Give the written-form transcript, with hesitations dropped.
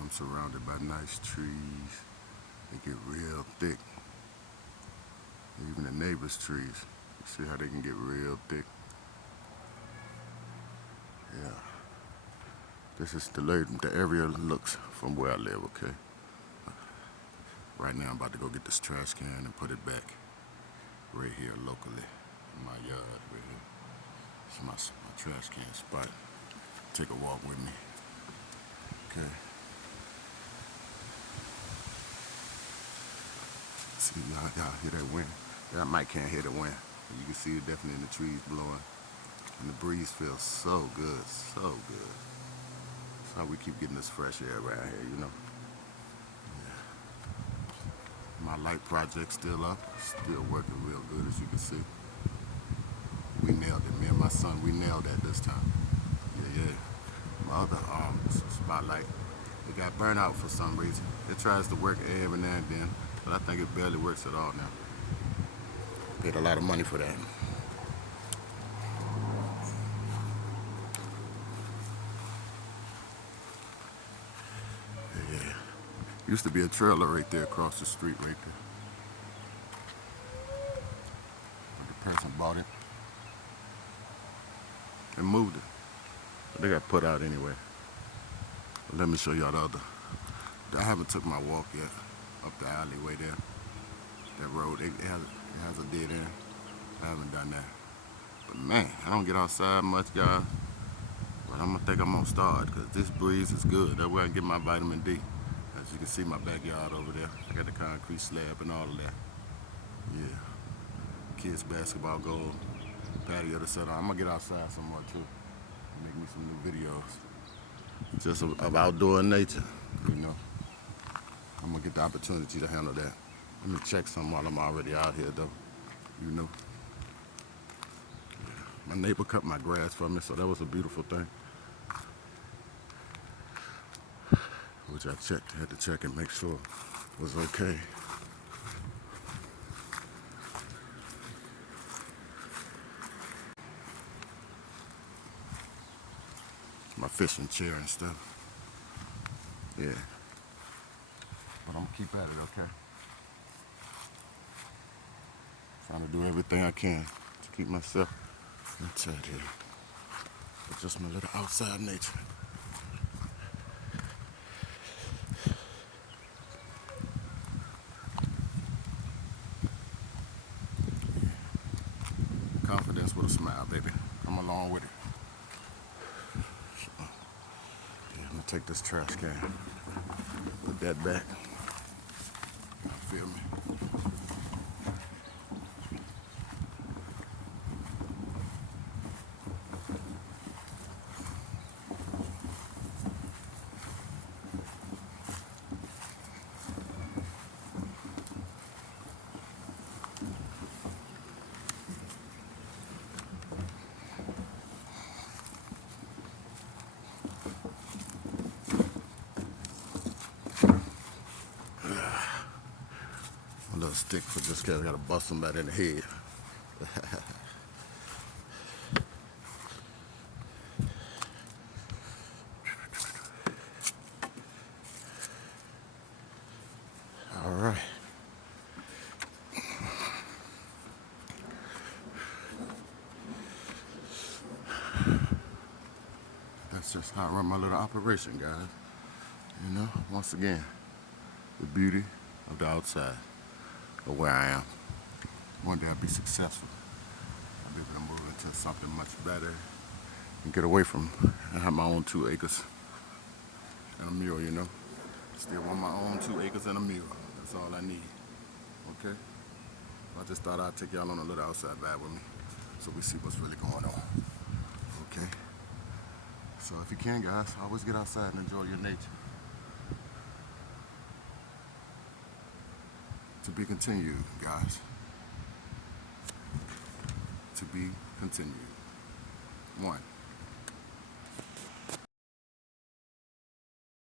I'm surrounded by nice trees. They get real thick. Even the neighbors' trees. You see how they can get real thick? Yeah. This is the area looks from where I live, okay? Right now I'm about to go get this trash can and put it back right here locally in my yard right here. It's my trash can spot. Take a walk with me. Okay. See, y'all hear that wind? That mic can't hear the wind. You can see it definitely in the trees blowing. And the breeze feels so good, so good. That's how we keep getting this fresh air around here, you know? Yeah. My light project's still up. Still working real good, as you can see. We nailed it. Me and my son, we nailed that this time. Yeah. My other spotlight, it got burnt out for some reason. It tries to work every now and then, but I think it barely works at all now. Paid a lot of money for that. Yeah. Used to be a trailer right there across the street right there. But the person bought it and moved it. But they got put out anyway. But let me show y'all the other. I haven't took my walk yet up the alleyway there. That road, it has a dead end. I haven't done that. But man, I don't get outside much, guys. But I'm gonna start because this breeze is good. That way I can get my vitamin D. As you can see, my backyard over there. I got the concrete slab and all of that. Yeah. Kids basketball goal, patio to set on. I'm gonna get outside some more too. Make me some new videos. Just of outdoor nature, you know. I'm gonna get the opportunity to handle that. Let me check some while I'm already out here though, you know. My neighbor cut my grass for me, so that was a beautiful thing. Which I had to check and make sure it was okay. My fishing chair and stuff. Yeah. But I'm gonna keep at it, okay? Trying to do everything I can to keep myself inside here. But just my little outside nature. Confidence with a smile, baby. Come along with it. So, yeah, I'm gonna take this trash can, put that back. You feel me? A little stick for this guy. I gotta bust somebody in the head. All right. That's just how I run my little operation, guys. You know, once again, the beauty of the outside of where I am. One day I'll be successful. I'll be able to move into something much better and get away from, I have my own 2 acres and a mule, you know. Still want my own 2 acres and a mule. That's all I need, okay? I just thought I'd take y'all on a little outside vibe with me so we see what's really going on, okay? So if you can, guys, always get outside and enjoy your nature. To be continued, guys. To be continued. 1.